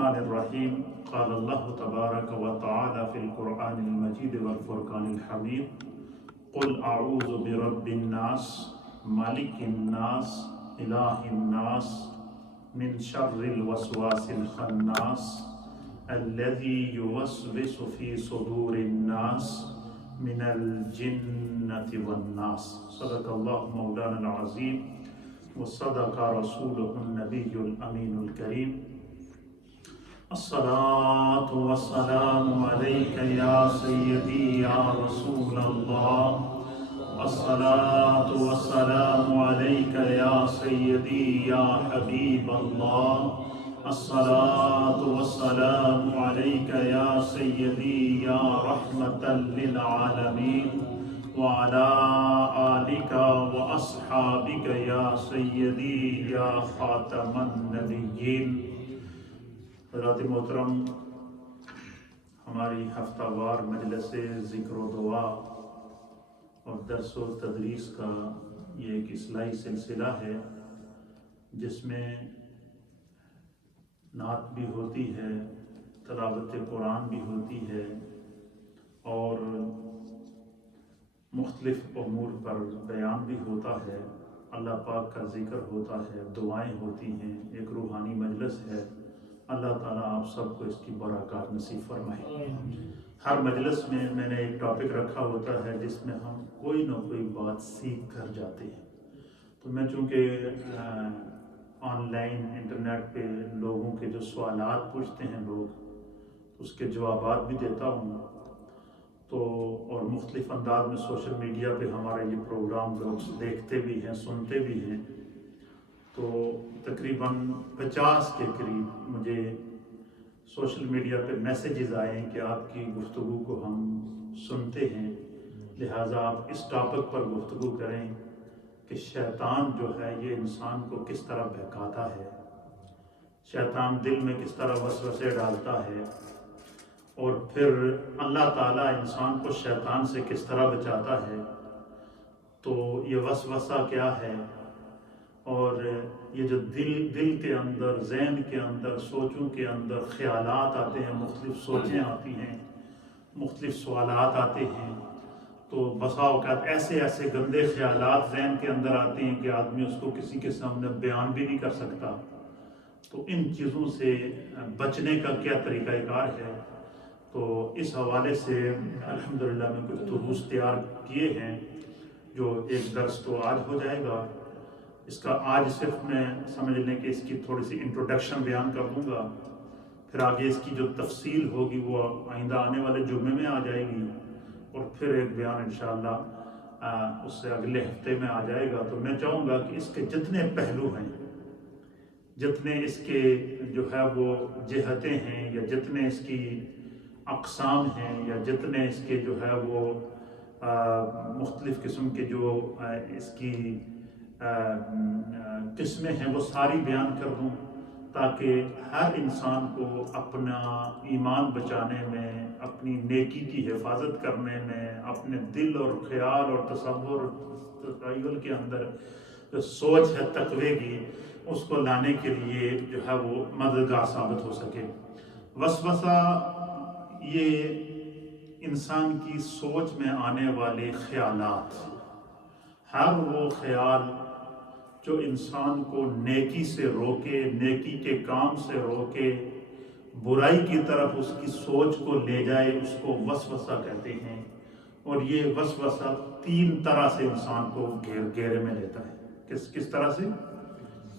الرحمن الرحیم قال اللہ تبارک و تعالی فی القرآن المجید والفرقان الحمید قل اعوذ برب الناس مالک الناس الہ الناس من شر الوسواس الخناس الذي يوسوس في صدور الناس من الجنة والناس صدق اللہ مولانا العظیم وصدق رسوله النبی الامین الکریم الصلاة والسلام علیک یا سیدی یا رسول اللہ الصلاة والسلام علیک یا سیدی یا حبیب اللہ الصلاة والسلام علیک یا سیدی یا رحمتا للعالمین وعلى آلك وأصحابك يا سيدي يا خاتم النبيين۔ حضرات محترم، ہماری ہفتہ وار مجلس ذکر و دعا اور درس و تدریس کا یہ ایک اصلاحی سلسلہ ہے جس میں نعت بھی ہوتی ہے، تلاوت قرآن بھی ہوتی ہے اور مختلف امور پر بیان بھی ہوتا ہے، اللہ پاک کا ذکر ہوتا ہے، دعائیں ہوتی ہیں، ایک روحانی مجلس ہے۔ اللہ تعالیٰ آپ سب کو اس کی برکات نصیب فرمائے۔ ہر مجلس میں نے ایک ٹاپک رکھا ہوتا ہے جس میں ہم کوئی نہ کوئی بات سیکھ کر جاتے ہیں۔ تو میں چونکہ آن لائن انٹرنیٹ پہ لوگوں کے جو سوالات پوچھتے ہیں لوگ، اس کے جوابات بھی دیتا ہوں، تو اور مختلف انداز میں سوشل میڈیا پہ ہمارا یہ پروگرام لوگ دیکھتے بھی ہیں، سنتے بھی ہیں، تو تقریباً 50 کے قریب مجھے سوشل میڈیا پہ میسیجز آئے ہیں کہ آپ کی گفتگو کو ہم سنتے ہیں، لہٰذا آپ اس ٹاپک پر گفتگو کریں کہ شیطان جو ہے یہ انسان کو کس طرح بہکاتا ہے، شیطان دل میں کس طرح وسوسے ڈالتا ہے، اور پھر اللہ تعالیٰ انسان کو شیطان سے کس طرح بچاتا ہے۔ تو یہ وسوسہ کیا ہے، اور یہ جو دل کے اندر، ذہن کے اندر، سوچوں کے اندر خیالات آتے ہیں، مختلف سوچیں آتی ہیں، مختلف سوالات آتے ہیں، تو بسا اوقات ایسے گندے خیالات ذہن کے اندر آتے ہیں کہ آدمی اس کو کسی کے سامنے بیان بھی نہیں کر سکتا۔ تو ان چیزوں سے بچنے کا کیا طریقہ کار ہے، تو اس حوالے سے الحمدللہ میں کچھ دروس تیار کیے ہیں، جو ایک درس تو آج ہو جائے گا، اس کا آج صرف میں سمجھ لیں کہ اس کی تھوڑی سی انٹروڈکشن بیان کر دوں گا، پھر آگے اس کی جو تفصیل ہوگی وہ آئندہ آنے والے جمعے میں آ جائے گی، اور پھر ایک بیان انشاءاللہ اس سے اگلے ہفتے میں آ جائے گا۔ تو میں چاہوں گا کہ اس کے جتنے پہلو ہیں، جتنے اس کے جو ہے وہ جہتیں ہیں، یا جتنے اس کی اقسام ہیں، یا جتنے اس کے جو ہے وہ مختلف قسم کے جو اس کی قسمیں ہیں، وہ ساری بیان کر دوں، تاکہ ہر انسان کو اپنا ایمان بچانے میں، اپنی نیکی کی حفاظت کرنے میں، اپنے دل اور خیال اور تصور تخیل کے اندر جو سوچ ہے تقوی کی، اس کو لانے کے لیے جو ہے وہ مددگار ثابت ہو سکے۔ وسوسہ یہ انسان کی سوچ میں آنے والے خیالات، ہر وہ خیال جو انسان کو نیکی سے روکے، نیکی کے کام سے روکے، برائی کی طرف اس کی سوچ کو لے جائے، اس کو وسوسہ کہتے ہیں۔ اور یہ وسوسہ 3 طرح سے انسان کو گھیرے میں لیتا ہے۔ کس طرح سے؟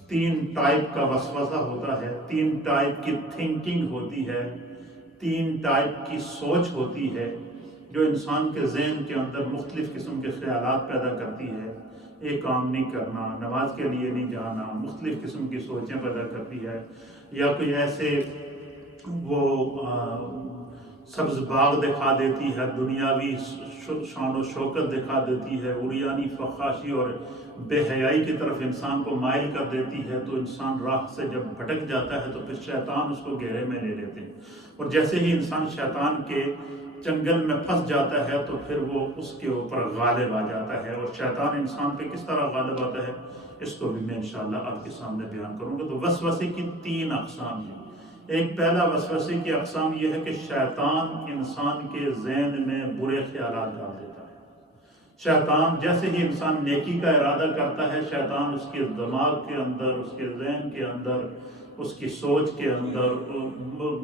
3 ٹائپ کا وسوسہ ہوتا ہے، 3 ٹائپ کی تھنکنگ ہوتی ہے، 3 ٹائپ کی سوچ ہوتی ہے جو انسان کے ذہن کے اندر مختلف قسم کے خیالات پیدا کرتی ہے۔ ایک کام نہیں کرنا، نماز کے لیے نہیں جانا، مختلف قسم کی سوچیں پیدا کرتی ہے، یا کوئی ایسے وہ سبز باغ دکھا دیتی ہے، دنیاوی شان و شوکت دکھا دیتی ہے، عریانی فحاشی اور بے حیائی کی طرف انسان کو مائل کر دیتی ہے، تو انسان راہ سے جب بھٹک جاتا ہے تو پھر شیطان اس کو گھیرے میں لے لیتے ہیں، اور جیسے ہی انسان شیطان کے جنگل میں پھنس جاتا ہے تو پھر وہ اس کے اوپر غالب آ جاتا ہے۔ اور شیطان انسان پہ کس طرح غالب آتا ہے، اس کو بھی میں انشاءاللہ آپ کے سامنے بیان کروں گا۔ تو وسوسے کی 3 اقسام ہیں۔ ایک پہلا وسوسے کی اقسام یہ ہے کہ شیطان انسان کے ذہن میں برے خیالات ڈال دیتا ہے۔ شیطان جیسے ہی انسان نیکی کا ارادہ کرتا ہے، شیطان اس کے دماغ کے اندر، اس کے ذہن کے اندر، اس کی سوچ کے اندر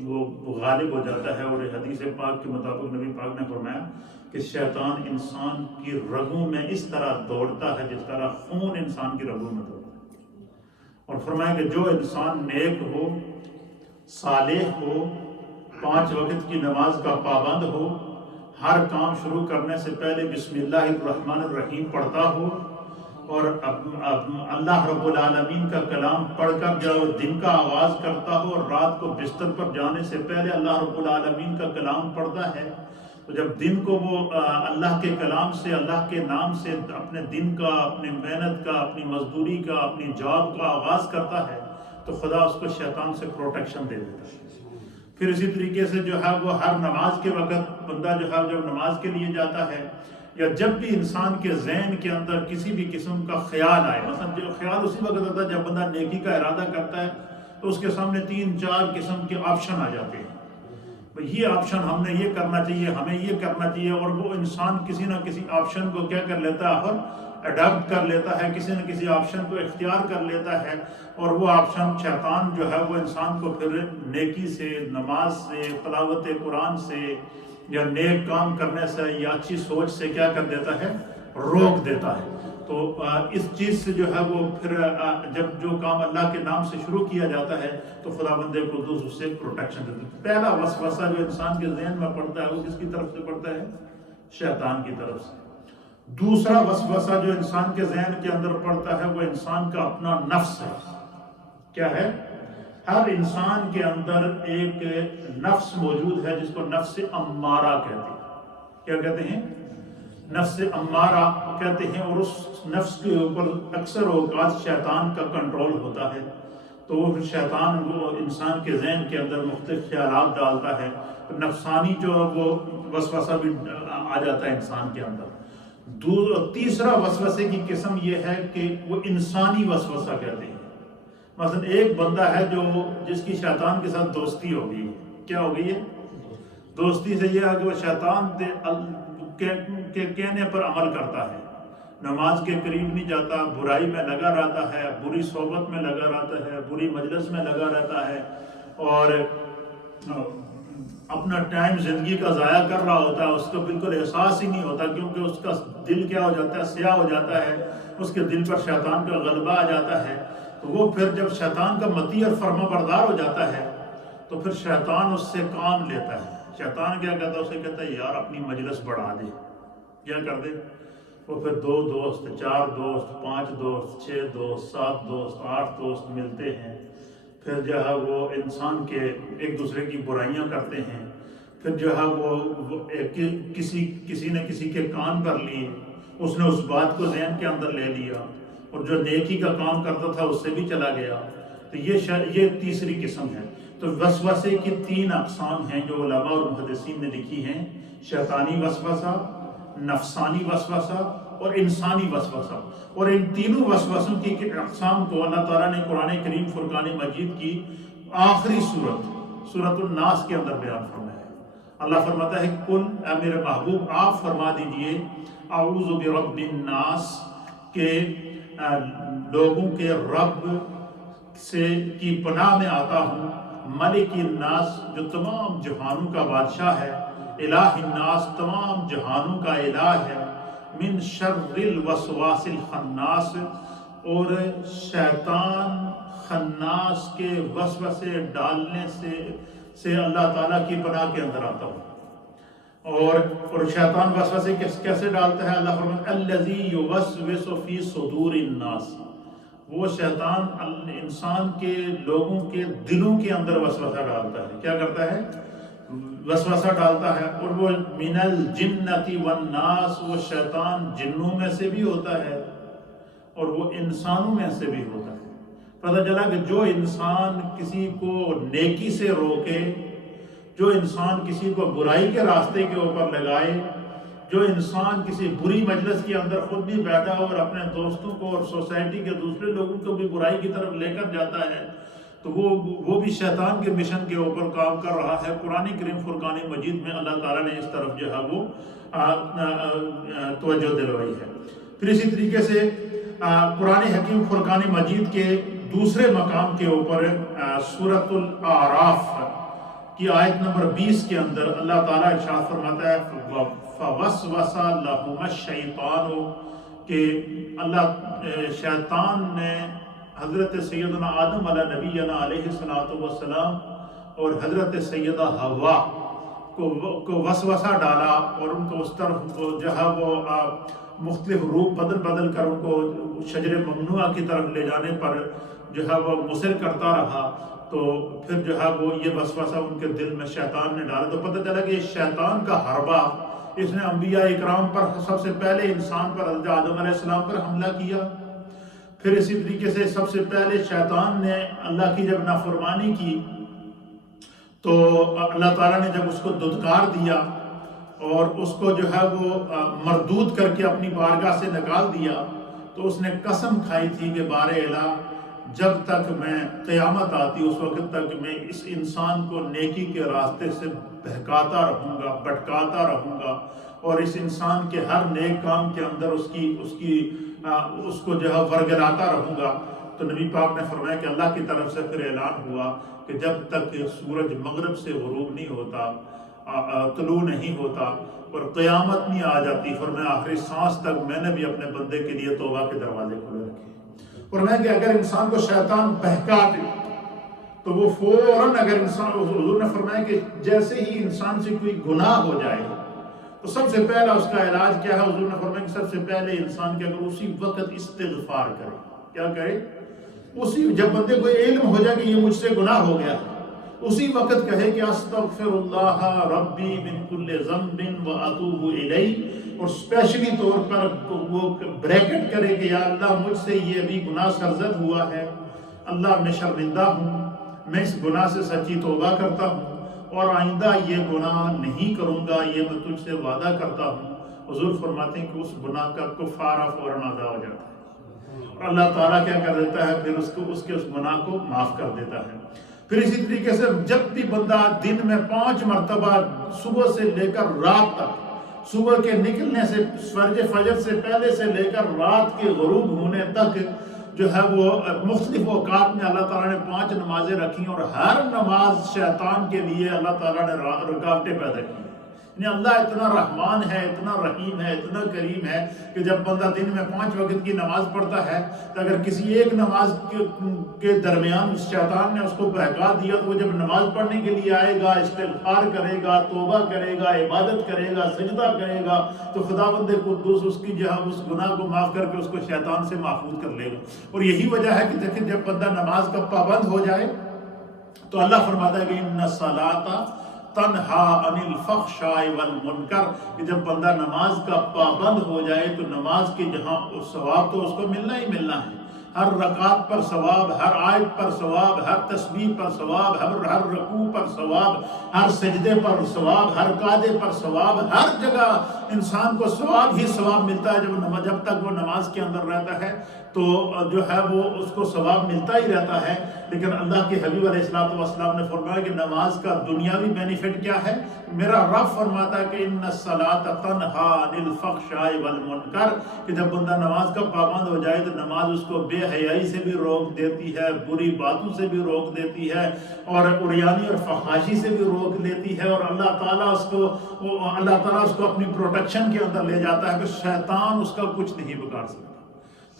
وہ غالب ہو جاتا ہے۔ اور حدیث پاک کے مطابق نبی پاک نے فرمایا کہ شیطان انسان کی رگوں میں اس طرح دوڑتا ہے جس طرح خون انسان کی رگوں میں دوڑتا ہے۔ اور فرمایا کہ جو انسان نیک ہو، صالح ہو، 5 وقت کی نماز کا پابند ہو، ہر کام شروع کرنے سے پہلے بسم اللہ الرحمن الرحیم پڑھتا ہو، اور اللہ رب العالمین کا کلام پڑھ کر جب دن کا آغاز کرتا ہو اور رات کو بستر پر جانے سے پہلے اللہ رب العالمین کا کلام پڑھتا ہے، تو جب دن کو وہ اللہ کے کلام سے، اللہ کے نام سے اپنے دن کا، اپنی محنت کا، اپنی مزدوری کا، اپنی جاب کا آغاز کرتا ہے تو خدا اس کو شیطان سے پروٹیکشن دے دیتا ہے۔ پھر اسی طریقے سے جو ہے وہ ہر نماز کے وقت بندہ جو ہے جب نماز کے لیے جاتا ہے، یا جب بھی انسان کے ذہن کے اندر کسی بھی قسم کا خیال آئے، مثلا جو خیال اسی وقت آتا ہے جب بندہ نیکی کا ارادہ کرتا ہے تو اس کے سامنے 3-4 قسم کے آپشن آ جاتے ہیں، یہ آپشن ہم نے یہ کرنا چاہیے، ہمیں یہ کرنا چاہیے، اور وہ انسان کسی نہ کسی آپشن کو کیا کر لیتا ہے، اور اڈاپٹ کر لیتا ہے، کسی نہ کسی آپشن کو اختیار کر لیتا ہے، اور وہ آپشن شیطان جو ہے وہ انسان کو پھر نیکی سے، نماز سے، تلاوت قرآن سے، یا نیک کام کرنے سے، یا اچھی سوچ سے کیا کر دیتا ہے، روک دیتا ہے۔ تو اس چیز سے جو ہے وہ پھر جب جو کام اللہ کے نام سے شروع کیا جاتا ہے تو خدا بند قدوس اس سے پروٹیکشن دیتا ہے۔ پہلا وسوسہ جو انسان کے ذہن میں پڑتا ہے وہ کس کی طرف سے پڑتا ہے؟ شیطان کی طرف سے۔ دوسرا وسوسہ جو انسان کے ذہن کے اندر پڑتا ہے وہ انسان کا اپنا نفس ہے۔ کیا ہے؟ ہر انسان کے اندر ایک نفس موجود ہے جس کو نفس امارہ کہتے ہیں۔ کیا کہتے ہیں؟ نفس امارہ کہتے ہیں، اور اس نفس کے اوپر اکثر اوقات شیطان کا کنٹرول ہوتا ہے، تو وہ شیطان وہ انسان کے ذہن کے اندر مختلف خیالات ڈالتا ہے، نفسانی جو وہ وسوسہ بھی آ جاتا ہے انسان کے اندر۔ تیسرا وسوسے کی قسم یہ ہے کہ وہ انسانی وسوسہ کہتے ہیں۔ مثلا ایک بندہ ہے جس کی شیطان کے ساتھ دوستی ہو گئی۔ کیا ہو گئی ہے؟ دوستی سے یہ ہے کہ وہ شیطان کے کہنے پر عمل کرتا ہے، نماز کے قریب نہیں جاتا، برائی میں لگا رہتا ہے، بری صحبت میں لگا رہتا ہے، بری مجلس میں لگا رہتا ہے، اور اپنا ٹائم زندگی کا ضائع کر رہا ہوتا ہے، اس کو بالکل احساس ہی نہیں ہوتا، کیونکہ اس کا دل کیا ہو جاتا ہے، سیاہ ہو جاتا ہے، اس کے دل پر شیطان کا غلبہ آ جاتا ہے۔ تو وہ پھر جب شیطان کا مطیع اور فرما بردار ہو جاتا ہے تو پھر شیطان اس سے کام لیتا ہے۔ شیطان کیا کہتا ہے؟ اسے کہتا ہے یار اپنی مجلس بڑھا دے۔ کیا کر دے؟ وہ پھر 2 دوست، 4 دوست، 5 دوست، 6 دوست، 7 دوست، 8 دوست ملتے ہیں، پھر جو ہے وہ انسان کے ایک دوسرے کی برائیاں کرتے ہیں، پھر جو ہے وہ کسی نے کسی کے کان پر لیے، اس نے اس بات کو ذہن کے اندر لے لیا، اور جو نیکی کا کام کرتا تھا اس سے بھی چلا گیا۔ تو یہ تیسری قسم ہے۔ تو وسوسے کی 3 اقسام ہیں جو علماء اور محدثین نے لکھی ہیں: شیطانی وسوسہ، نفسانی وسوسہ اور انسانی وسوسہ۔ اور ان تینوں وسوسوں کی اقسام کو اللہ تعالیٰ نے قرآن کریم فرقان مجید کی آخری سورۃ الناس کے اندر بیان فرمایا ہے۔ اللہ فرماتا ہے کہ اے میرے محبوب آپ فرما دیجئے اعوذ برب الناس، کہ لوگوں کے رب سے کی پناہ میں آتا ہوں، ملک الناس جو تمام جہانوں کا بادشاہ ہے، الہ الناس تمام جہانوں کا الہ ہے، من شر الوسواس الخناس، اور شیطان خناس کے وسوسے ڈالنے سے اللہ تعالیٰ کی پناہ کے اندر آتا ہوں۔ اور شیطان وسوسے کیسے ڈالتا ہے؟ اللہ فرماتا ہے الذی یوسوس فی صدور الناس، وہ شیطان انسان کے لوگوں کے دلوں کے اندر وسوسہ ڈالتا ہے۔ کیا کرتا ہے؟ وسوسہ ڈالتا ہے۔ اور وہ من الجنۃ والناس، وہ شیطان جنوں میں سے بھی ہوتا ہے اور وہ انسانوں میں سے بھی ہوتا ہے۔ پتہ چلا کہ جو انسان کسی کو نیکی سے روکے، جو انسان کسی کو برائی کے راستے کے اوپر لگائے، جو انسان کسی بری مجلس کے اندر خود بھی بیٹھا ہو اور اپنے دوستوں کو اور سوسائٹی کے دوسرے لوگوں کو بھی برائی کی طرف لے کر جاتا ہے، تو تو وہ بھی شیطان کے مشن کے اوپر کام کر رہا ہے۔ قرآن کریم فرقان مجید میں اللہ تعالیٰ نے اس طرف جو ہے وہ توجہ دلوائی ہے۔ پھر اسی طریقے سے قرآن حکیم فرقان مجید کے دوسرے مقام کے اوپر سورۃ الاعراف کی آیت نمبر 20 کے اندر اللہ تعالیٰ ارشاد فرماتا ہے فَوَسْوَسَ لَهُمَ الشَّيْطَانُ کہ شیطان نے حضرت سیدنا آدم علیہ نبینا علیہ السلام اور حضرت سیدہ حوا کو وسوسہ ڈالا اور ان کو اس طرف جو ہے وہ مختلف روپ بدل کر ان کو شجر ممنوعہ کی طرف لے جانے پر جو ہے وہ مصر کرتا رہا۔ تو پھر جو ہے وہ یہ وسوسہ ان کے دل میں شیطان نے ڈالا، تو پتہ چلا کہ یہ شیطان کا حربہ اس نے انبیاء اکرام پر سب سے پہلے انسان پر حضرت آدم علیہ السلام پر حملہ کیا۔ پھر اسی طریقے سے سب سے پہلے شیطان نے اللہ کی جب نافرمانی کی تو اللہ تعالیٰ نے جب اس کو دھتکار دیا اور اس کو جو ہے وہ مردود کر کے اپنی بارگاہ سے نکال دیا، تو اس نے قسم کھائی تھی کہ بار الہ جب تک میں قیامت آتی اس وقت تک میں اس انسان کو نیکی کے راستے سے بہکاتا رہوں گا، بھٹکاتا رہوں گا، اور اس انسان کے ہر نیک کام کے اندر اس کو جو ہے ورگلاتا رہوں گا۔ تو نبی پاک نے فرمایا کہ اللہ کی طرف سے پھر اعلان ہوا کہ جب تک سورج مغرب سے غروب نہیں ہوتا، طلوع نہیں ہوتا اور قیامت نہیں آ جاتی، فرمایا آخری سانس تک میں نے بھی اپنے بندے کے لیے توبہ کے دروازے کھلے رکھے۔ اور میں کہ اگر انسان کو شیطان بہکا دے تو وہ فوراً اگر انسان، حضور نے فرمایا کہ جیسے ہی انسان سے کوئی گناہ ہو جائے تو سب سے پہلا اس کا علاج کیا ہے؟ حضور نے فرمایا کہ سب سے پہلے انسان کے اگر اسی وقت استغفار کرے، کیا کرے؟ جب بندے کو علم ہو جائے کہ یہ مجھ سے گناہ ہو گیا، اسی وقت کہے کہ استغفر اللہ ربی من کل ذنب واتوب الیہ، اور اسپیشلی طور پر وہ بریکٹ کرے کہ یا اللہ مجھ سے یہ ابھی گناہ سرزد ہوا ہے، اللہ میں شرمندہ ہوں، میں اس گناہ سے سچی توبہ کرتا ہوں اور آئندہ یہ گناہ نہیں کروں گا، یہ میں تجھ سے وعدہ کرتا ہوں۔ حضور فرماتے ہیں کہ اس گناہ کا کفارہ فوراً ادا ہو جاتا ہے اور اللہ تعالیٰ کیا کر دیتا ہے؟ پھر اس گناہ کو معاف کر دیتا ہے۔ پھر اسی طریقے سے جب بھی بندہ دن میں 5 مرتبہ صبح سے لے کر رات تک، صبح کے نکلنے سے فجر سے پہلے سے لے کر رات کے غروب ہونے تک جو ہے وہ مختلف اوقات میں اللہ تعالیٰ نے 5 نمازیں رکھی، اور ہر نماز شیطان کے لیے اللہ تعالیٰ نے رکاوٹیں پیدا کی۔ یعنی اللہ اتنا رحمان ہے، اتنا رحیم ہے، اتنا کریم ہے کہ جب بندہ دن میں 5 وقت کی نماز پڑھتا ہے تو اگر کسی ایک نماز کے درمیان شیطان نے اس کو بہکا دیا تو وہ جب نماز پڑھنے کے لیے آئے گا، استغفار کرے گا، توبہ کرے گا، عبادت کرے گا، سجدہ کرے گا، تو خداوند قدوس اس کی جو ہے اس گناہ کو معاف کر کے اس کو شیطان سے محفوظ کر لے گا۔ اور یہی وجہ ہے کہ دیکھیں جب بندہ نماز کا پابند ہو جائے تو اللہ فرماتا ہے کہ ان الصلاۃ تنہا عن الفحشاء والمنکر، کہ جب بندہ نماز کا پابند ہو جائے تو نماز کے جہاں ثواب تو اس کو ملنا ہی ملنا ہے، ہر رکعت پر ثواب، ہر آیت پر ثواب، ہر تسبیح پر ثواب، ہر رکوع پر ثواب، ہر سجدے پر ثواب، ہر قعدے پر ثواب، ہر جگہ انسان کو ثواب ہی ثواب ملتا ہے جب تک وہ نماز کے اندر رہتا ہے، تو جو ہے وہ اس کو ثواب ملتا ہی رہتا ہے۔ لیکن اللہ کے حبیب علیہ السلام نے فرمایا کہ نماز کا دنیاوی بینیفٹ کیا ہے؟ میرا رب فرماتا ہے کہ ان الصلاۃ تنہا عن الفحشاء والمنکر، کہ جب بندہ نماز کا پابند ہو جائے تو نماز اس کو بے حیائی سے بھی روک دیتی ہے، بری باتوں سے بھی روک دیتی ہے، اور عریانی اور فحاشی سے بھی روک لیتی ہے، اور اللہ تعالیٰ اس کو اپنی پروٹیکشن کے اندر لے جاتا ہے کہ شیطان اس کا کچھ نہیں بگاڑ سکتا۔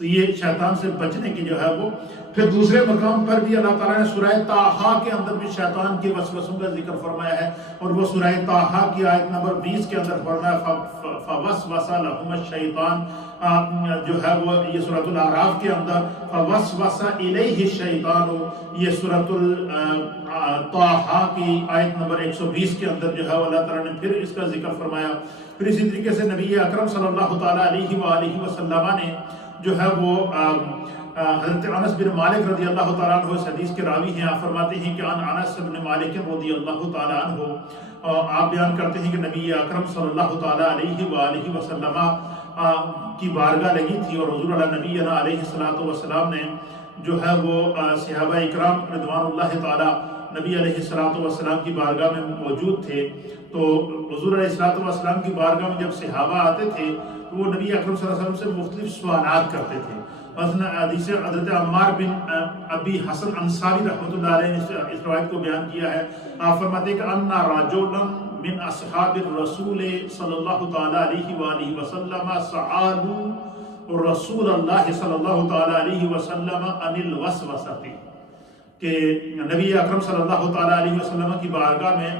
تو یہ شیطان سے بچنے کی جو ہے وہ پھر دوسرے مقام پر بھی اللہ تعالیٰ نے سورہ طٰہٰ کے اندر بھی شیطان کے وسوسوں کا ذکر فرمایا ہے، اور وہ سورہ طٰہٰ کی آیت نمبر 20 کے اندر فرمایا فوسوس لہم الشیطان، جو ہے وہ یہ سورۃ الاعراف کے اندر فوسوس الیہ الشیطان، یہ سورۃ طٰہٰ کی آیت نمبر 120 کے اندر جو ہے اللہ تعالیٰ نے پھر اس کا ذکر فرمایا۔ پھر اسی طریقے سے نبی اکرم صلی اللہ تعالیٰ علیہ وآلہ وسلم نے جو ہے وہ حضرت انس بن مالک رضی اللہ تعالیٰ عنہ اس حدیث کے راوی ہیں، آپ فرماتے ہیں کہ انس بن مالک رضی اللہ تعالیٰ عنہ، آپ بیان کرتے ہیں کہ نبی اکرم صلی اللہ تعالیٰ علیہ وآلہ وسلم کی بارگاہ لگی تھی، اور حضور علیہ نبی علیہ السلام نے جو ہے وہ صحابہ اکرام رضوان اللہ تعالی نبی علیہ السلام کی بارگاہ میں موجود تھے، تو حضور علیہ السلام کی بارگاہ میں جب صحابہ آتے تھے تو وہ نبی اکرم صلی اللہ علیہ وسلم سے مختلف سوالات کرتے تھے. مثلا حدیث حضرت عمار بن ابی حسن انصاری رحمۃ اللہ علیہ نے اس روایت کو بیان کیا ہے. آپ فرماتے ہیں کہ ان رجلا من اصحاب الرسول صلی اللہ تعالی علیہ وآلہ وسلم سألوا رسول اللہ صلی اللہ تعالی علیہ وسلم عن الوسوسۃ، کہ نبی اکرم صلی اللہ تعالی علیہ وسلم کی بارگاہ میں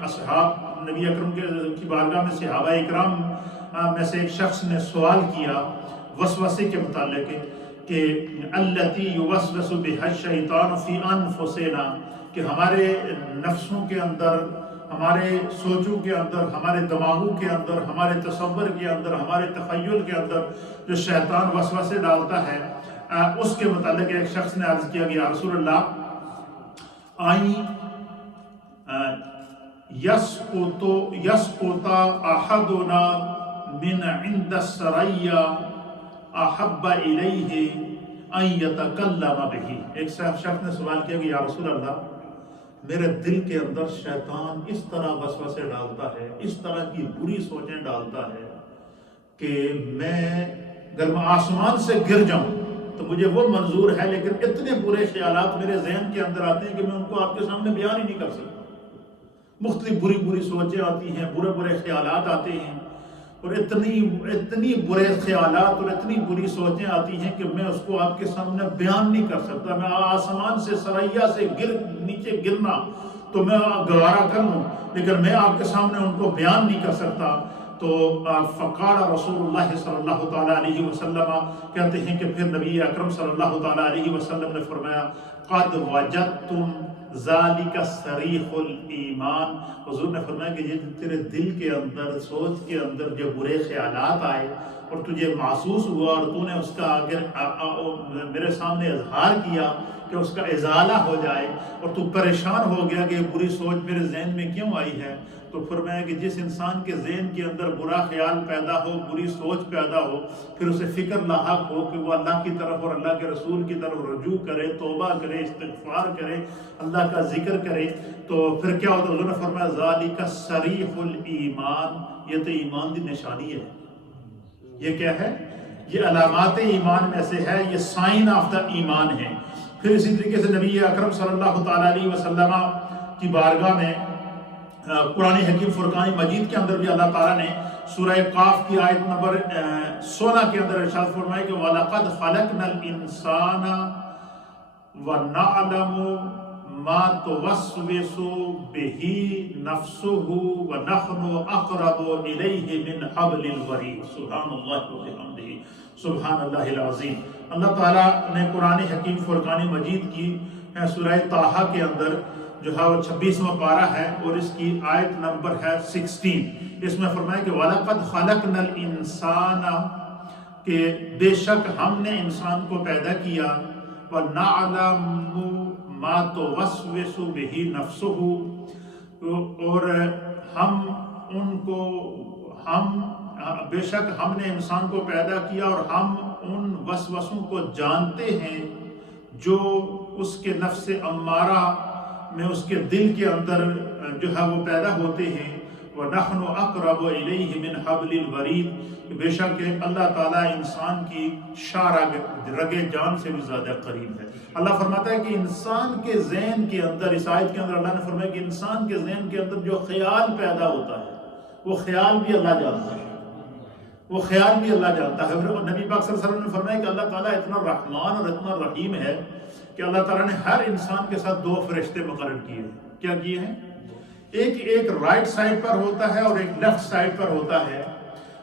نبی اکرم کی بارگاہ میں صحابہ اکرام میں سے ایک شخص نے سوال کیا وسوسے کے متعلق کہ التی یوسوس بها الشیطان فی انفسنا، کہ ہمارے نفسوں کے اندر، ہمارے سوچوں کے اندر، ہمارے دماغوں کے اندر، ہمارے تصور کے اندر، ہمارے تخیل کے اندر جو شیطان وسوسے ڈالتا ہے، اس کے متعلق ایک شخص نے عرض کیا کہ یا رسول اللہ یسقط احدنا من عند السریا احب الیہ ان یتکلم بہ. ایک شخص نے سوال کیا کہ یا رسول اللہ، میرے دل کے اندر شیطان اس طرح وسوسے ڈالتا ہے، اس طرح کی بری سوچیں ڈالتا ہے کہ اگر میں آسمان سے گر جاؤں تو مجھے وہ منظور ہے، لیکن اتنے برے خیالات میرے ذہن کے اندر آتے ہیں کہ میں ان کو آپ کے سامنے بیان ہی نہیں کر سکتا. مختلف بری سوچیں آتی ہیں، برے خیالات آتے ہیں، اور اتنی برے خیالات اور اتنی بری سوچیں آتی ہیں کہ میں اس کو آپ کے سامنے بیان نہیں کر سکتا. میں آسمان سے سریا سے نیچے گرنا تو میں گوارا کر لوں، لیکن میں آپ کے سامنے ان کو بیان نہیں کر سکتا. تو فقال رسول اللہ صلی اللہ تعالیٰ علیہ وسلم، کہتے ہیں کہ پھر نبی اکرم صلی اللہ تعالیٰ علیہ وسلم نے فرمایا قد وجدتم ذالک صریح الایمان. حضور نے فرمایا کہ یہ تیرے دل کے اندر، سوچ کے اندر جو برے خیالات آئے اور تجھے محسوس ہوا اور تو نے اس کا اگر میرے سامنے اظہار کیا کہ اس کا ازالہ ہو جائے، اور تو پریشان ہو گیا کہ یہ بری سوچ میرے ذہن میں کیوں آئی ہے، تو فرمایا کہ جس انسان کے ذہن کے اندر برا خیال پیدا ہو، بری سوچ پیدا ہو، پھر اسے فکر لاحق ہو کہ وہ اللہ کی طرف اور اللہ کے رسول کی طرف رجوع کرے، توبہ کرے، استغفار کرے، اللہ کا ذکر کرے، تو پھر کیا ہوتا ہے؟ حضور نے فرمایا ذالک صریح الایمان، یہ تو ایمان کی نشانی ہے. یہ کیا ہے؟ یہ علامات ایمان میں سے ہے، یہ سائن آف دا ایمان ہے. پھر اسی طریقے سے نبی اکرم صلی اللہ تعالیٰ علیہ وسلم کی بارگاہ میں قرآن حکیم فرقان مجید کے اندر بھی اللہ تعالیٰ نے سورہ قاف کی آیت نمبر 16 کے اندر ارشاد فرمایا کہ وَلَقَدْ خَلَقْنَا الْإِنسَانَ وَنَعْلَمُ مَا تُوَسْوِسُ بِهِ نَفْسُهُ وَنَحْنُ أَقْرَبُ إِلَيْهِ مِنْ حَبْلِ الْوَرِيدِ. سبحان اللہ وبحمدہ سبحان اللہ العظیم. اللہ تعالیٰ نے قرآن حکیم فرقان مجید کی سورہ طٰہٰ کے اندر جو ہے وہ 26واں پارہ ہے اور اس کی آیت نمبر ہے 16. اس میں فرمایا کہ وَلَقَدْ خَلَقْنَا الْإِنسَانَ، کہ بے شک ہم نے انسان کو پیدا کیا، وَنَعْلَمُ مَا تُوَسْوِسُ بِهِ نَفْسُهُ، اور بے شک ہم نے انسان کو پیدا کیا اور ہم ان وسوسوں کو جانتے ہیں جو اس کے نفس امارہ میں، اس کے دل کے اندر جو ہے وہ پیدا ہوتے ہیں. وَنَحْنُ أَقْرَبُ إِلَيْهِ مِنْ حَبْلِ الْوَرِيدِ، بے شک اللہ تعالیٰ انسان کی رگ جان سے بھی زیادہ قریب ہے. اللہ فرماتا ہے کہ انسان کے ذہن کے اندر، اس آیت کے اندر اللہ نے فرمایا کہ انسان کے ذہن کے اندر جو خیال پیدا ہوتا ہے وہ خیال بھی اللہ جانتا ہے، وہ خیال بھی اللہ جانتا ہے. نبی پاک صلی اللہ علیہ وسلم نے فرمایا کہ اللہ تعالیٰ اتنا رحمان اور اتنا رحیم ہے کہ اللہ تعالیٰ نے ہر انسان کے ساتھ 2 فرشتے مقرر کیے ہیں. کیا کیے ہیں؟ ایک رائٹ سائڈ پر ہوتا ہے اور ایک لیفٹ سائڈ پر ہوتا ہے.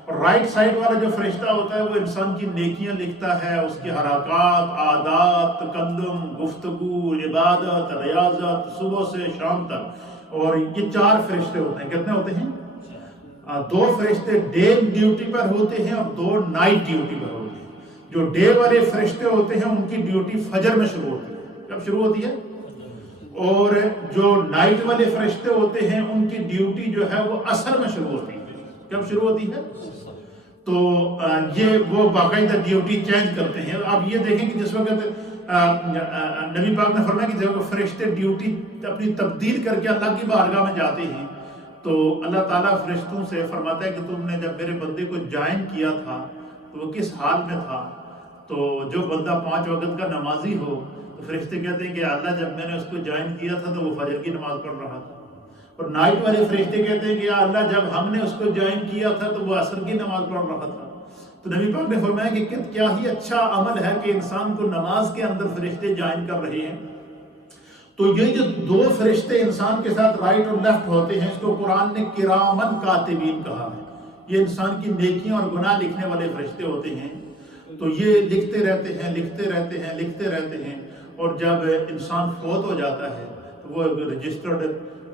اور رائٹ سائڈ والا جو فرشتہ ہوتا ہے وہ انسان کی نیکیاں لکھتا ہے، اس کی حرکات، عادات، تکلم، گفتگو، عبادت، ریاضت، صبح سے شام تک. اور یہ 4 فرشتے ہوتے ہیں. کتنے ہوتے ہیں؟ 2 فرشتے ڈے ڈیوٹی پر ہوتے ہیں اور 2 نائٹ ڈیوٹی پر ہوتے ہیں. جو ڈے والے فرشتے ہوتے ہیں ان کی ڈیوٹی فجر میں شروع ہوتی ہے. کب شروع ہوتی ہے؟ اور جو نائٹ والے فرشتے ہوتے ہیں ان کی ڈیوٹی جو ہے وہ عصر میں شروع ہوتی ہے. کب شروع ہوتی ہے؟ تو یہ وہ باقاعدہ ڈیوٹی چینج کرتے ہیں. آپ یہ دیکھیں کہ جس وقت نبی پاک نے فرمایا کہ جب فرشتے ڈیوٹی اپنی تبدیل کر کے اللہ کی بارگاہ میں جاتے ہیں تو اللہ تعالیٰ فرشتوں سے فرماتا ہے کہ تم نے جب میرے بندے کو جوائن کیا تھا تو وہ کس حال میں تھا؟ تو جو بندہ 5 وقت کا نمازی ہو تو فرشتے کہتے ہیں کہ اللہ جب میں نے اس کو جوائن کیا تھا تو وہ فجر کی نماز پڑھ رہا تھا، اور نائٹ والے فرشتے کہتے ہیں کہ یا اللہ جب ہم نے اس کو جوائن کیا تھا تو وہ عصر کی نماز پڑھ رہا تھا۔ تو نبی پاک نے فرمایا کہ کیا ہی اچھا عمل ہے کہ انسان کو نماز کے اندر فرشتے جوائن کر رہے ہیں۔ تو یہ جو 2 فرشتے انسان کے ساتھ رائٹ اور لیفٹ ہوتے ہیں، اس کو قرآن نے کرامن کاتبین کہا ہے۔ یہ انسان کی نیکیاں اور گناہ لکھنے والے فرشتے ہوتے ہیں، تو یہ لکھتے رہتے ہیں لکھتے رہتے ہیں لکھتے رہتے ہیں، اور جب انسان فوت ہو جاتا ہے تو وہ رجسٹرڈ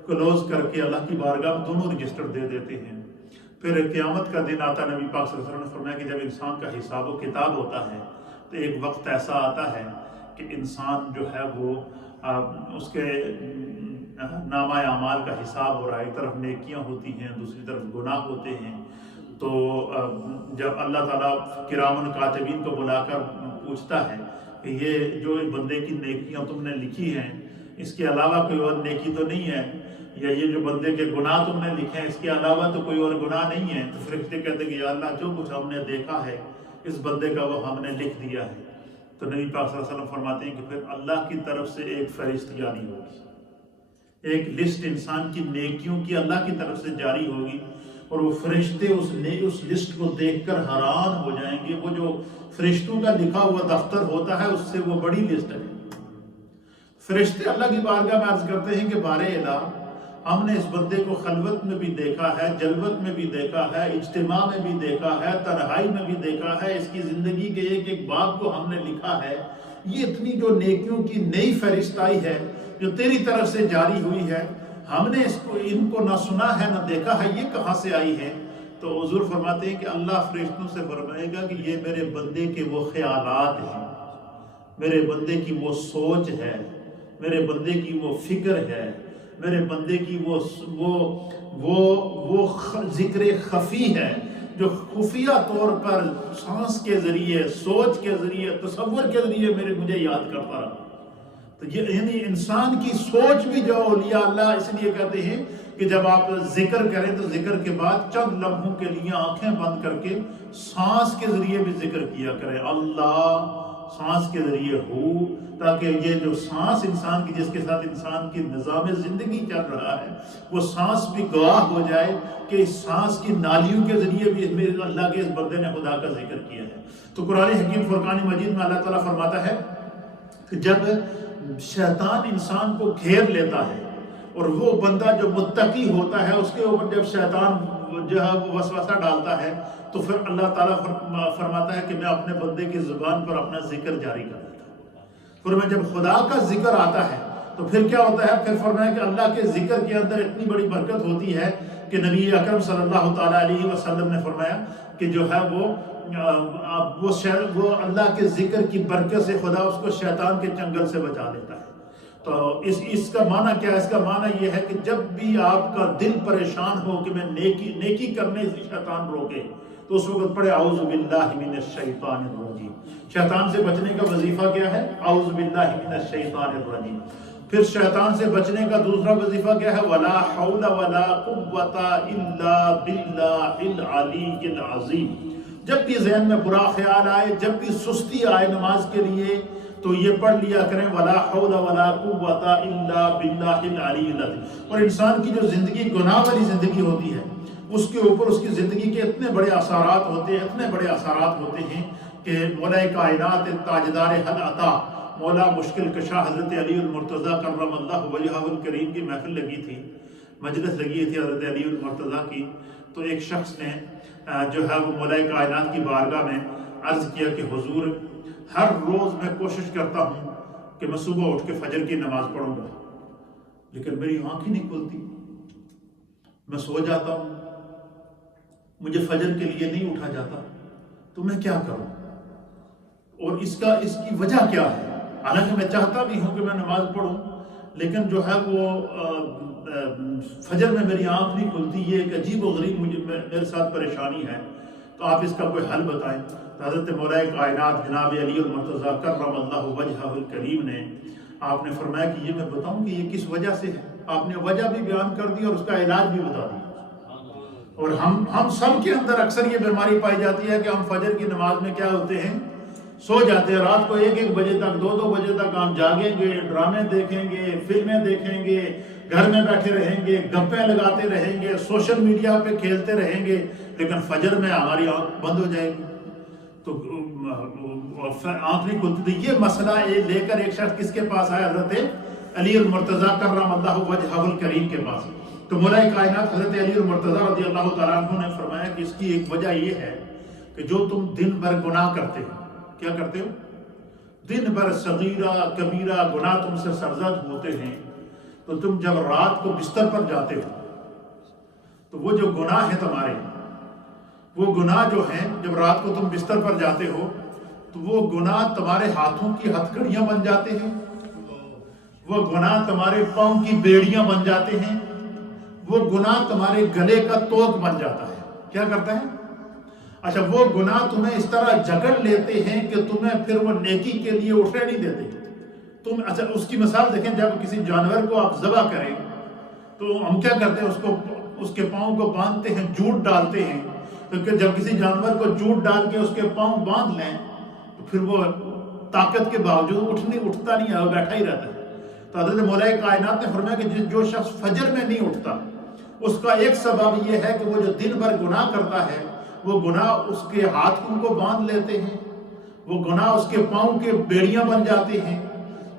کلوز کر کے اللہ کی بارگاہ میں دونوں رجسٹر دے دیتے ہیں۔ پھر قیامت کا دن آتا، نبی پاک صلی اللہ علیہ وسلم نے فرمایا کہ جب انسان کا حساب و کتاب ہوتا ہے تو ایک وقت ایسا آتا ہے کہ انسان جو ہے وہ اس کے نامہ اعمال کا حساب ہو رہا ہے، ایک طرف نیکیاں ہوتی ہیں دوسری طرف گناہ ہوتے ہیں۔ تو جب اللہ تعالیٰ کرامن کاتبین کو بلا کر پوچھتا ہے کہ یہ جو بندے کی نیکیاں تم نے لکھی ہیں اس کے علاوہ کوئی اور نیکی تو نہیں ہے، یا یہ جو بندے کے گناہ تم نے لکھے ہیں اس کے علاوہ تو کوئی اور گناہ نہیں ہے؟ تو فرشتے کہتے ہیں کہ یا اللہ جو کچھ ہم نے دیکھا ہے اس بندے کا وہ ہم نے لکھ دیا ہے۔ تو نبی پاک صلی اللہ علیہ وسلم فرماتے ہیں کہ پھر اللہ کی طرف سے ایک فہرست جاری ہوگی، ایک لسٹ انسان کی نیکیوں کی اللہ کی طرف سے جاری ہوگی، اور وہ فرشتے اس لسٹ کو دیکھ کر حیران ہو جائیں گے۔ وہ جو فرشتوں کا لکھا ہوا دفتر ہوتا ہے اس سے وہ بڑی لسٹ ہے۔ فرشتے اللہ کی بارگاہ میں عرض کرتے ہیں کہ بارے الہ، ہم نے اس بندے کو خلوت میں بھی دیکھا ہے، جلوت میں بھی دیکھا ہے، اجتماع میں بھی دیکھا ہے، تنہائی میں بھی دیکھا ہے، اس کی زندگی کے ایک ایک باب کو ہم نے لکھا ہے۔ یہ اتنی جو نیکیوں کی نئی فہرست آئی ہے جو تیری طرف سے جاری ہوئی ہے، ہم نے ان کو نہ سنا ہے نہ دیکھا ہے، یہ کہاں سے آئی ہے؟ تو حضور فرماتے ہیں کہ اللہ فرشتوں سے فرمائے گا کہ یہ میرے بندے کے وہ خیالات ہیں، میرے بندے کی وہ سوچ ہے، میرے بندے کی وہ فکر ہے، میرے بندے کی وہ ذکر خفی ہے جو خفیہ طور پر سانس کے ذریعے، سوچ کے ذریعے، تصور کے ذریعے مجھے یاد کرتا رہا۔ تو یہ یعنی انسان کی سوچ بھی جو اولیاء اللہ اس لیے کہتے ہیں کہ جب آپ ذکر کریں تو ذکر کے بعد چند لمحوں کے لیے آنکھیں بند کر کے سانس کے ذریعے بھی ذکر کیا کریں، اللہ سانس کے ذریعے ہو، تاکہ یہ جو سانس انسان کی، جس کے ساتھ انسان کی نظام زندگی چل رہا ہے، وہ سانس بھی گواہ ہو جائے کہ اس سانس کی نالیوں کے ذریعے بھی اللہ کے اس بندے نے خدا کا ذکر کیا ہے۔ تو قرآن حکیم فرقان مجید میں اللہ تعالیٰ فرماتا ہے کہ جب شیطان انسان کو گھیر لیتا ہے اور وہ بندہ جو متقی ہوتا ہے اس کے اوپر جب شیطان جو ہے وہ وسوسہ ڈالتا ہے تو پھر اللہ تعالیٰ فرماتا ہے کہ میں اپنے بندے کی زبان پر اپنا ذکر جاری کر دیتا ہوں۔ پھر میں جب خدا کا ذکر آتا ہے تو پھر کیا ہوتا ہے؟ پھر فرمایا کہ اللہ کے ذکر کے اندر اتنی بڑی برکت ہوتی ہے کہ نبی اکرم صلی اللہ تعالیٰ علیہ وسلم نے فرمایا کہ جو ہے وہ اللہ کے ذکر کی برکت سے خدا اس کو شیطان کے چنگل سے بچا لیتا ہے۔ تو اس کا معنی کیا ہے؟ اس کا معنی یہ ہے کہ جب بھی آپ کا دل پریشان ہو کہ میں نیکی کرنے سے شیطان روکے تو اس وقت پڑھے اعوذ باللہ من الشیطان الرجیم۔ شیطان سے بچنے کا وظیفہ کیا ہے؟ اعوذ باللہ من الشیطان الرجیم۔ پھر شیطان سے بچنے کا دوسرا وظیفہ کیا ہے؟ ولا حول ولا قوت الا باللہ العلی العظیم۔ جب بھی ذہن میں برا خیال آئے، جب بھی سستی آئے نماز کے لیے تو یہ پڑھ لیا کریں ولا حول ولا قوت الا باللہ العلی العظیم۔ اور انسان کی جو زندگی گناہ والی زندگی ہوتی ہے اس کے اوپر اس کی زندگی کے اتنے بڑے اثرات ہوتے ہیں، اتنے بڑے اثرات ہوتے ہیں کہ مولا کائنات تاجدار حل عطا، مولا مشکل کشا حضرت علی المرتضیٰ کرم اللہ وجہہ الکریم کی محفل لگی تھی، مجلس لگی تھی حضرت علی المرتضیٰ کی۔ تو ایک شخص نے جو ہے وہ مولا کائنات کی بارگاہ میں عرض کیا کہ حضور ہر روز میں کوشش کرتا ہوں کہ میں صبح اٹھ کے فجر کی نماز پڑھوں گا، لیکن میری آنکھ ہی نہیں کھلتی، میں سو جاتا ہوں، مجھے فجر کے لیے نہیں اٹھا جاتا، تو میں کیا کروں؟ اور اس کی وجہ کیا ہے؟ حالانکہ میں چاہتا بھی ہوں کہ میں نماز پڑھوں، لیکن جو ہے وہ فجر میں میری آنکھ نہیں کھلتی۔ یہ ایک عجیب و غریب میرے ساتھ پریشانی ہے، تو آپ اس کا کوئی حل بتائیں۔ حضرت مولا کائنات جناب علی المرتضیٰ کرم اللہ وجہہ الکریم نے آپ نے فرمایا کہ یہ میں بتاؤں کہ یہ کس وجہ سے ہے. آپ نے وجہ بھی بیان کر دی اور اس کا علاج بھی بتا دیا. اور ہم سب کے اندر اکثر یہ بیماری پائی جاتی ہے کہ ہم فجر کی نماز میں کیا ہوتے ہیں, سو جاتے ہیں. رات کو 1-1 بجے تک 2-2 بجے تک ہم جاگیں گے, ڈرامے دیکھیں گے, فلمیں دیکھیں گے, گھر میں بیٹھے رہیں گے, گپیں لگاتے رہیں گے, سوشل میڈیا پہ کھیلتے رہیں گے, لیکن فجر میں ہماری آنکھ بند ہو جائے گی تو آنکھ نہیں کھلتی. یہ مسئلہ لے کر ایک شخص کس کے پاس آیا؟ حضرت علی المرتضیٰ کرم اللہ وجہہ الکریم کے پاس. تو مولا کائنات حضرت علی المرتضیٰ رضی اللہ تعالیٰ عنہ نے فرمایا کہ اس کی ایک وجہ یہ ہے کہ جو تم دن بھر گناہ کرتے ہو, کیا کرتے ہو؟ دن بھر صغیرہ کبیرہ گناہ تم سے سرزد ہوتے ہیں, تو تم جب رات کو بستر پر جاتے ہو تو وہ جو گناہ ہیں تمہارے, وہ گناہ جو ہیں جب رات کو تم بستر پر جاتے ہو تو وہ گناہ تمہارے ہاتھوں کی ہتھکڑیاں بن جاتے ہیں, وہ گناہ تمہارے پاؤں کی بیڑیاں بن جاتے ہیں, وہ گناہ تمہارے گلے کا توق بن جاتا ہے. کیا کرتا ہے؟ اچھا, وہ گناہ تمہیں اس طرح جکڑ لیتے ہیں کہ تمہیں پھر وہ نیکی کے لیے اٹھنے نہیں دیتے. تم اچھا اس کی مثال دیکھیں, جب کسی جانور کو آپ ذبح کریں تو ہم کیا کرتے ہیں؟ اس کے پاؤں کو باندھتے ہیں, جوٹ ڈالتے ہیں. تو جب کسی جانور کو جوٹ ڈال کے اس کے پاؤں باندھ لیں تو پھر وہ طاقت کے باوجود اٹھتا نہیں ہے, وہ بیٹھا ہی رہتا ہے. تو حضرت مولا کائنات نے فرمایا کہ جو شخص فجر میں نہیں اٹھتا اس کا ایک سبب یہ ہے کہ وہ جو دن بھر گناہ کرتا ہے وہ گناہ اس کے ہاتھوں کو باندھ لیتے ہیں, وہ گناہ اس کے پاؤں کے بیڑیاں بن جاتے ہیں,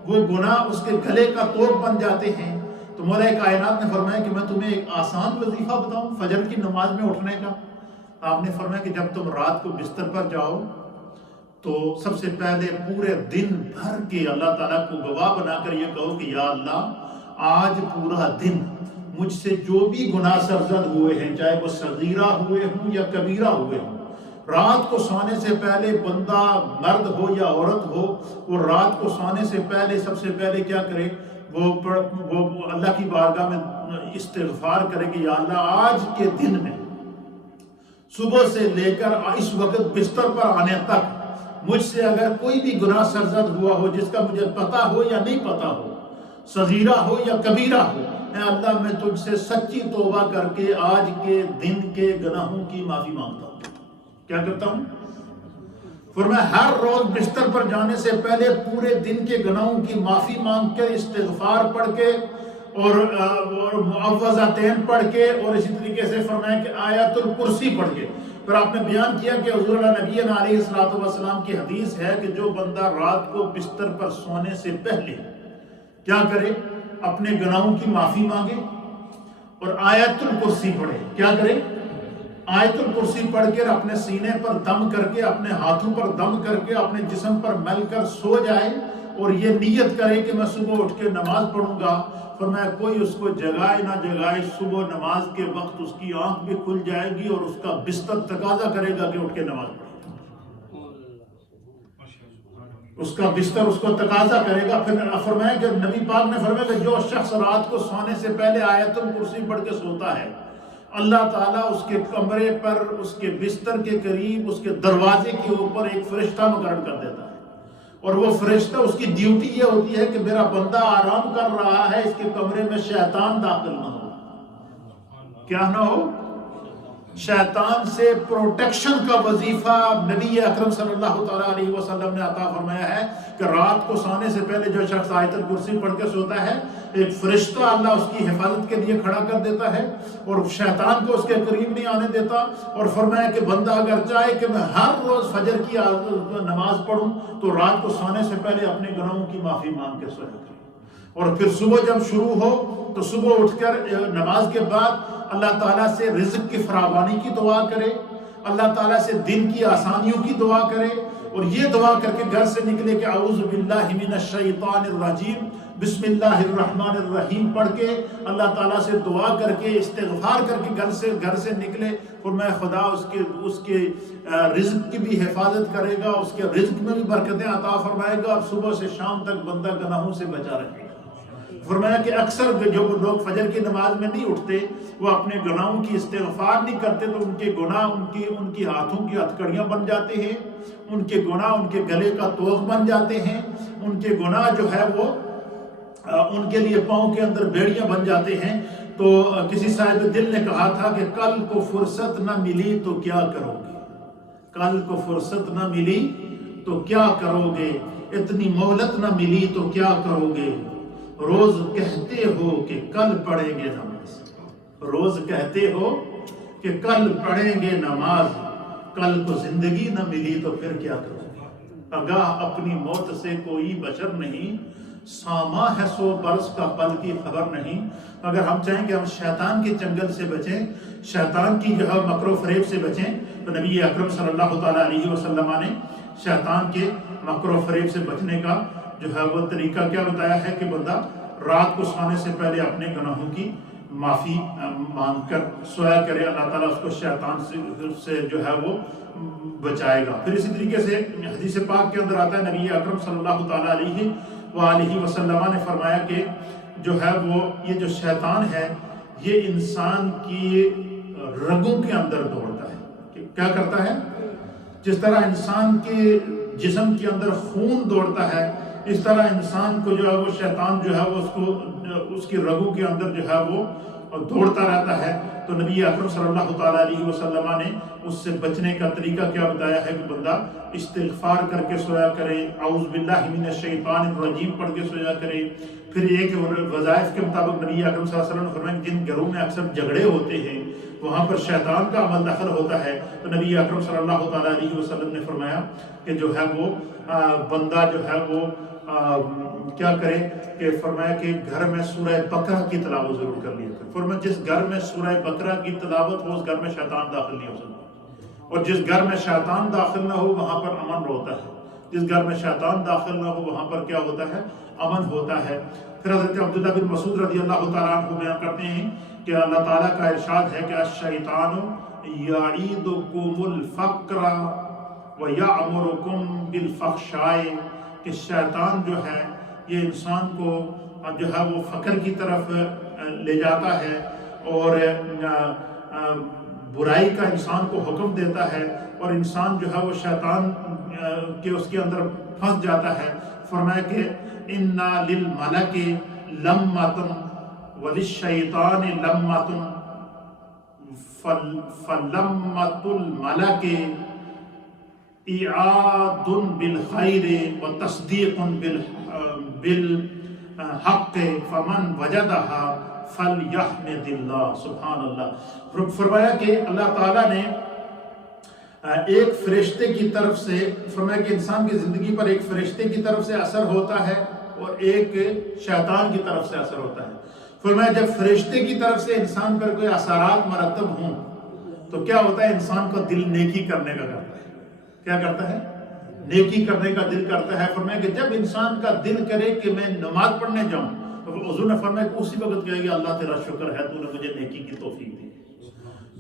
وہ گناہ اس کے گلے کا توق بن جاتے ہیں. تو مولا کائنات نے فرمایا کہ میں تمہیں ایک آسان وظیفہ بتاؤں فجر کی نماز میں اٹھنے کا. آپ نے فرمایا کہ جب تم رات کو بستر پر جاؤ تو سب سے پہلے پورے دن بھر کے اللہ تعالیٰ کو گواہ بنا کر یہ کہو کہ یا اللہ, آج پورا دن مجھ سے جو بھی گناہ سرزد ہوئے ہیں, چاہے وہ صغیرہ ہوئے ہوں یا کبیرہ ہوئے ہوں, رات کو سونے سے پہلے بندہ مرد ہو یا عورت ہو, وہ رات کو سونے سے پہلے سب سے پہلے کیا کرے؟ وہ اللہ کی بارگاہ میں استغفار کرے کہ یا اللہ, آج کے دن میں صبح سے لے کر اس وقت بستر پر آنے تک مجھ سے اگر کوئی بھی گناہ سرزد ہوا ہو جس کا مجھے پتا ہو یا نہیں پتا ہو, صغیرہ ہو یا کبیرہ ہو, اے اللہ میں تجھ سے سچی توبہ کر کے آج کے دن کے گناہوں کی معافی مانگتا ہوں. کیا کرتا ہوں؟ فرمایا ہر روز بستر پر جانے سے پہلے پورے دن کے گناہوں کی معافی مانگ کے, استغفار پڑھ کے اور معوذتین پڑھ کے, اور اسی طریقے سے فرمایا کہ آیت الکرسی پڑھ کے. پھر آپ نے بیان کیا کہ حضور نبی علیہ السلام کی حدیث ہے کہ جو بندہ رات کو بستر پر سونے سے پہلے کیا کرے؟ اپنے گناہوں کی معافی مانگے اور آیت الکرسی پڑھے. کیا کرے؟ آیت الکرسی پڑھ کر اپنے سینے پر دم کر کے, اپنے ہاتھوں پر دم کر کے, اپنے جسم پر مل کر سو جائے اور یہ نیت کرے کہ میں صبح اٹھ کے نماز پڑھوں گا. فرمایا کوئی اس کو جگائے نہ جگائے, صبح نماز کے وقت اس کی آنکھ بھی کھل جائے گی اور اس کا بستر تقاضا کرے گا کہ اٹھ کے نماز پڑھے. اس کا بستر اس کو تقاضا کرے گا. پھر فرمایا کہ نبی پاک نے فرمایا کہ جو شخص رات کو سونے سے پہلے آیت الکرسی پڑھ کے سوتا ہے, اللہ تعالیٰ اس کے کمرے پر, اس کے بستر کے قریب, اس کے دروازے کے اوپر ایک فرشتہ مقرر کر دیتا ہے. اور وہ فرشتہ, اس کی ڈیوٹی یہ ہوتی ہے کہ میرا بندہ آرام کر رہا ہے, اس کے کمرے میں شیطان داخل نہ ہو. کیا نہ ہو؟ شیطان سے پروٹیکشن کا وظیفہ نبی اکرم صلی اللہ تعالیٰ علیہ وسلم نے عطا فرمایا ہے کہ رات کو سونے سے پہلے جو شخص آیت الکرسی پڑھ کے سوتا ہے, ایک فرشتہ اللہ اس کی حفاظت کے لیے کھڑا کر دیتا ہے اور شیطان کو اس کے قریب نہیں آنے دیتا. اور فرمایا کہ بندہ اگر چاہے کہ میں ہر روز فجر کی نماز پڑھوں تو رات کو سونے سے پہلے اپنے گناہوں کی معافی مانگ کے سوئے, اور پھر صبح جب شروع ہو تو صبح اٹھ کر نماز کے بعد اللہ تعالیٰ سے رزق کی فراوانی کی دعا کرے, اللہ تعالیٰ سے دن کی آسانیوں کی دعا کرے, اور یہ دعا کر کے گھر سے نکلے کہ اعوذ باللہ من الشیطان الرجیم, بسم اللہ الرحمن الرحیم پڑھ کے اللہ تعالیٰ سے دعا کر کے استغفار کر کے گھر سے نکلے. اور میں خدا اس کے رزق کی بھی حفاظت کرے گا, اس کے رزق میں بھی برکتیں عطا فرمائے گا, اور صبح سے شام تک بندہ گناہوں سے بچا رہے گا. فرمایا کہ اکثر جو لوگ فجر کی نماز میں نہیں اٹھتے وہ اپنے گناہوں کی استغفار نہیں کرتے تو ان کے گناہ ان کی ہاتھوں کی ہتھکڑیاں بن جاتے ہیں، ان کے گناہ ان کے گلے کا توق بن جاتے ہیں، ان کے گناہ جو ہے وہ ان کے لیے پاؤں کے اندر بیڑیاں بن جاتے ہیں۔ تو کسی صاحب دل نے کہا تھا کہ کل کو فرصت نہ ملی تو کیا کرو گے، کل کو فرصت نہ ملی تو کیا کرو گے، اتنی مہلت نہ ملی تو کیا کرو گے، روز کہتے ہو کہ کل پڑھیں گے نماز، روز کہتے ہو کہ کل پڑھیں گے نماز، کل کو زندگی نہ ملی تو پھر کیا کرو گے، آگاہ اپنی موت سے کوئی بشر نہیں، ساما ہے 100 برس کا پل کی خبر نہیں۔ اگر ہم چاہیں کہ ہم شیطان کے چنگل سے بچیں، شیطان کی جو ہے مکر و فریب سے بچیں، تو نبی اکرم صلی اللہ تعالیٰ علیہ وسلم نے شیطان کے مکر و فریب سے بچنے کا جو ہے وہ طریقہ کیا بتایا ہے کہ بندہ رات کو سونے سے پہلے اپنے گناہوں کی معافی مانگ کر سویا کرے، اللہ تعالیٰ اس کو شیطان سے جو ہے وہ بچائے گا۔ پھر اسی طریقے سے حدیث پاک کے اندر آتا ہے، نبی اکرم صلی اللہ تعالیٰ علیہ وآلہ وسلم نے فرمایا کہ جو ہے وہ یہ جو شیطان ہے یہ انسان کی رگوں کے اندر دوڑتا ہے، کہ کیا کرتا ہے؟ جس طرح انسان کے جسم کے اندر خون دوڑتا ہے، اس طرح انسان کو جو ہے وہ شیطان جو ہے وہ اس کی رگوں کے اندر جو ہے وہ دوڑتا رہتا ہے۔ تو نبی اکرم صلی اللہ تعالیٰ علیہ وسلم نے اس سے بچنے کا طریقہ کیا بتایا ہے کہ بندہ استغفار کر کے سویا کرے، اعوذ باللہ من الشیطان الرجیم پڑھ کے سویا کرے۔ پھر ایک وظائف کے مطابق نبی اکرم صلی اللہ علیہ وسلم نے فرمایا جن گھروں میں اکثر جھگڑے ہوتے ہیں وہاں پر شیطان کا عمل دخل ہوتا ہے، تو نبی اکرم صلی اللہ تعالیٰ علیہ وسلم نے فرمایا کہ جو ہے وہ بندہ جو ہے وہ کیا کرے کہ فرمایا کہ گھر میں سورہ بقرہ کی تلاوت ضرور کر لیا کرے۔ فرمایا جس گھر میں سورہ بقرہ کی تلاوت ہو اس گھر میں شیطان داخل نہیں ہو سکتا، اور جس گھر میں شیطان داخل نہ ہو وہاں پر امن ہوتا ہے، جس گھر میں شیطان داخل نہ ہو وہاں پر کیا ہوتا ہے؟ امن ہوتا ہے۔ پھر حضرت عبداللہ بن مسعود رضی اللہ تعالیٰ عنہ بیان کرتے ہیں کہ اللہ تعالیٰ کا ارشاد ہے کہ الشیطان یعیدکم الفقر ویأمرکم بالفحشاء، کہ شیطان جو ہے یہ انسان کو جو ہے وہ فقر کی طرف لے جاتا ہے اور برائی کا انسان کو حکم دیتا ہے، اور انسان جو ہے وہ شیطان کے اس کے اندر پھنس جاتا ہے۔ فرمایا کہ اِنَّا لِلْمَلَكِ لَمَّةٌ وَلِلشَّيْطَانِ لَمَّةٌ فَلَمَّةُ الْمَلَكِ اِعَادٌ بِالْخَيْرِ وَتَصْدِيقٌ بِالْحَقِّ فَمَنْ وَجَدَهَا فَلْيَحْمِدِ اللَّهِ۔ سبحان اللہ۔ فرمایا کہ اللہ تعالیٰ نے ایک فرشتے کی طرف سے، فرمایا کہ انسان کی زندگی پر ایک فرشتے کی طرف سے اثر ہوتا ہے اور ایک شیطان کی طرف سے اثر ہوتا ہے۔ فرمایا جب فرشتے کی طرف سے انسان پر کوئی اثرات مرتب ہوں تو کیا ہوتا ہے؟ انسان کو دل نیکی کرنے کا کرتا ہے۔ کیا کرتا ہے؟ نیکی کرنے کا دل کرتا ہے۔ فرمایا کہ جب انسان کا دل کرے کہ میں نماز پڑھنے جاؤں تو حضور نے فرمایا کہ اسی وقت کہے گا اللہ تیرا شکر ہے تو نے مجھے نیکی کی توفیق دی۔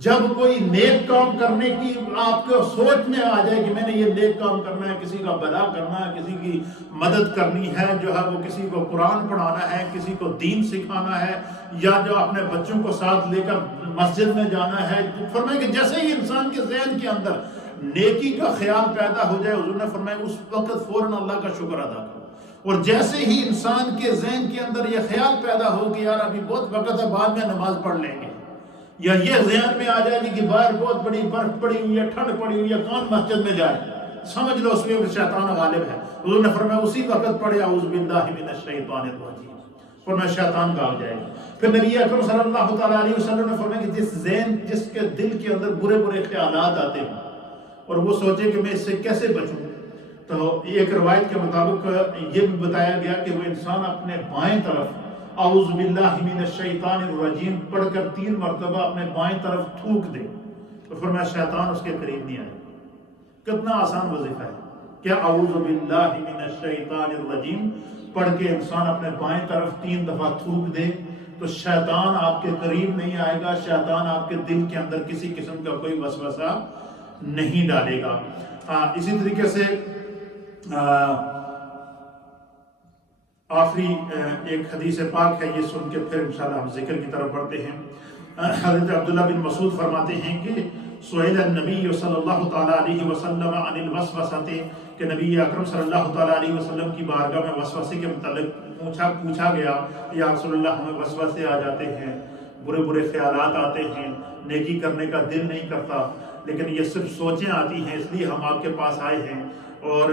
جب کوئی نیک کام کرنے کی آپ کو سوچ میں آ جائے کہ میں نے یہ نیک کام کرنا ہے، کسی کا بھلا کرنا ہے، کسی کی مدد کرنی ہے، جو ہے وہ کسی کو قرآن پڑھانا ہے، کسی کو دین سکھانا ہے، یا جو اپنے بچوں کو ساتھ لے کر مسجد میں جانا ہے، فرمایا کہ جیسے ہی انسان کے ذہن کے اندر نیکی کا خیال پیدا ہو جائے، حضور نے فرمایا اس وقت فوراً اللہ کا شکر ادا کرو۔ اور جیسے ہی انسان کے ذہن کے اندر یہ خیال پیدا ہو کہ یار ابھی بہت وقت ہے بعد میں نماز پڑھ لیں گے، یا یہ ذہن میں آ جائے گی کہ باہر بہت بڑی برف پڑی ہوئی ہے، ٹھنڈ پڑی ہوئی ہے، کون مسجد میں جائے، سمجھ لو اس میں شیطان غالب ہے۔ حضور نے فرمایا اسی وقت پڑھے اعوذ باللہ من الشیطان الرجیم، فرمایا شیطان بھاگ جائے گا۔ پھر نبی اکرم صلی اللہ تعالیٰ علیہ وسلم نے فرمایا کہ جس کے دل کے اندر برے برے خیالات آتے ہیں اور وہ سوچے کہ میں اس سے کیسے بچوں، تو ایک روایت کے مطابق یہ بھی بتایا گیا کہ وہ انسان اپنے بائیں طرف اعوذ باللہ من الشیطان الرجیم پڑھ کر 3 مرتبہ اپنے بائیں طرف تھوک دے تو فرمایا شیطان اس کے قریب نہیں آئے۔ کتنا آسان وظیفہ ہے کہ اعوذ باللہ من الشیطان الرجیم پڑھ کے انسان اپنے بائیں طرف 3 دفعہ تھوک دے تو شیطان آپ کے قریب نہیں آئے گا، شیطان آپ کے دل کے اندر کسی قسم کا کوئی وسوسہ نہیں ڈالے گا۔ اسی طریقے سے آخری ایک حدیث پاک ہے، یہ سن کے پھر انشاءاللہ ہم ذکر کی طرف بڑھتے ہیں۔ حضرت عبداللہ بن مسعود فرماتے ہیں کہ سئل النبی صلی اللہ تعالیٰ علیہ وسلم عن الوسوسۃ، کہ نبی اکرم صلی اللہ تعالیٰ علیہ وسلم کی بارگاہ میں وسوسے کے متعلق پوچھا گیا، یا رسول اللہ ہمیں وسوسے آ جاتے ہیں، برے برے خیالات آتے ہیں، نیکی کرنے کا دل نہیں کرتا، لیکن یہ صرف سوچیں آتی ہیں، اس لیے ہم آپ کے پاس آئے ہیں، اور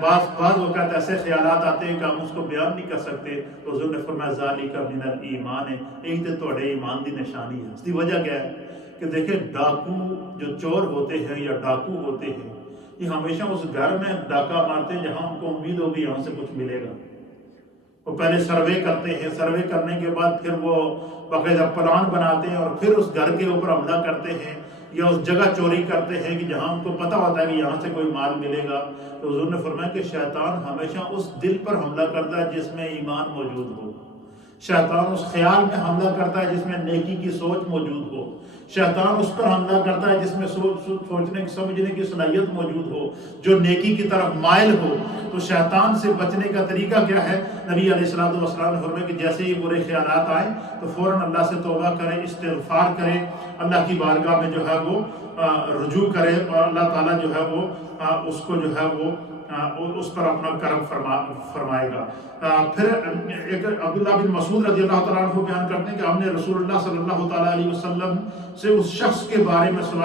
بعض اوقات ایسے خیالات آتے ہیں کہ ہم اس کو بیان نہیں کر سکتے، تو حضور نے فرمایا ذالک من الایمان ہے، یہی تو تھوڑے ایمان دی نشانی ہے۔ اس کی وجہ کیا ہے کہ دیکھیں ڈاکو جو چور ہوتے ہیں یا ڈاکو ہوتے ہیں، یہ ہمیشہ اس گھر میں ڈاکہ مارتے ہیں جہاں ان کو امید ہوگی یہاں سے کچھ ملے گا۔ وہ پہلے سروے کرتے ہیں، سروے کرنے کے بعد پھر وہ باقاعدہ پلان بناتے ہیں اور پھر اس گھر کے اوپر حملہ کرتے ہیں، یا اس جگہ چوری کرتے ہیں کہ جہاں ان کو پتہ ہوتا ہے کہ یہاں سے کوئی مال ملے گا۔ تو حضور نے فرمایا کہ شیطان ہمیشہ اس دل پر حملہ کرتا ہے جس میں ایمان موجود ہو، شیطان اس خیال میں حملہ کرتا ہے جس میں نیکی کی سوچ موجود ہو، شیطان اس پر حملہ کرتا ہے جس میں سوچنے کی سمجھنے کی صلاحیت موجود ہو، جو نیکی کی طرف مائل ہو۔ تو شیطان سے بچنے کا طریقہ کیا ہے؟ نبی علیہ الصلوۃ والسلام نے فرمایا کہ جیسے ہی برے خیالات آئیں تو فوراً اللہ سے توبہ کریں، استغفار کریں، اللہ کی بارگاہ میں جو ہے وہ رجوع کرے، اور اللہ تعالیٰ جو ہے وہ اس کو جو ہے وہ اس پر اپنا کرم فرمائے گا۔ پھر ایک عبداللہ بن مسعود رضی اللہ تعالیٰ عنہ بیان کرتے ہیں کہ ہم نے رسول اللہ صلی اللہ تعالیٰ علیہ وسلم سے اس شخص کے بارے میں سوال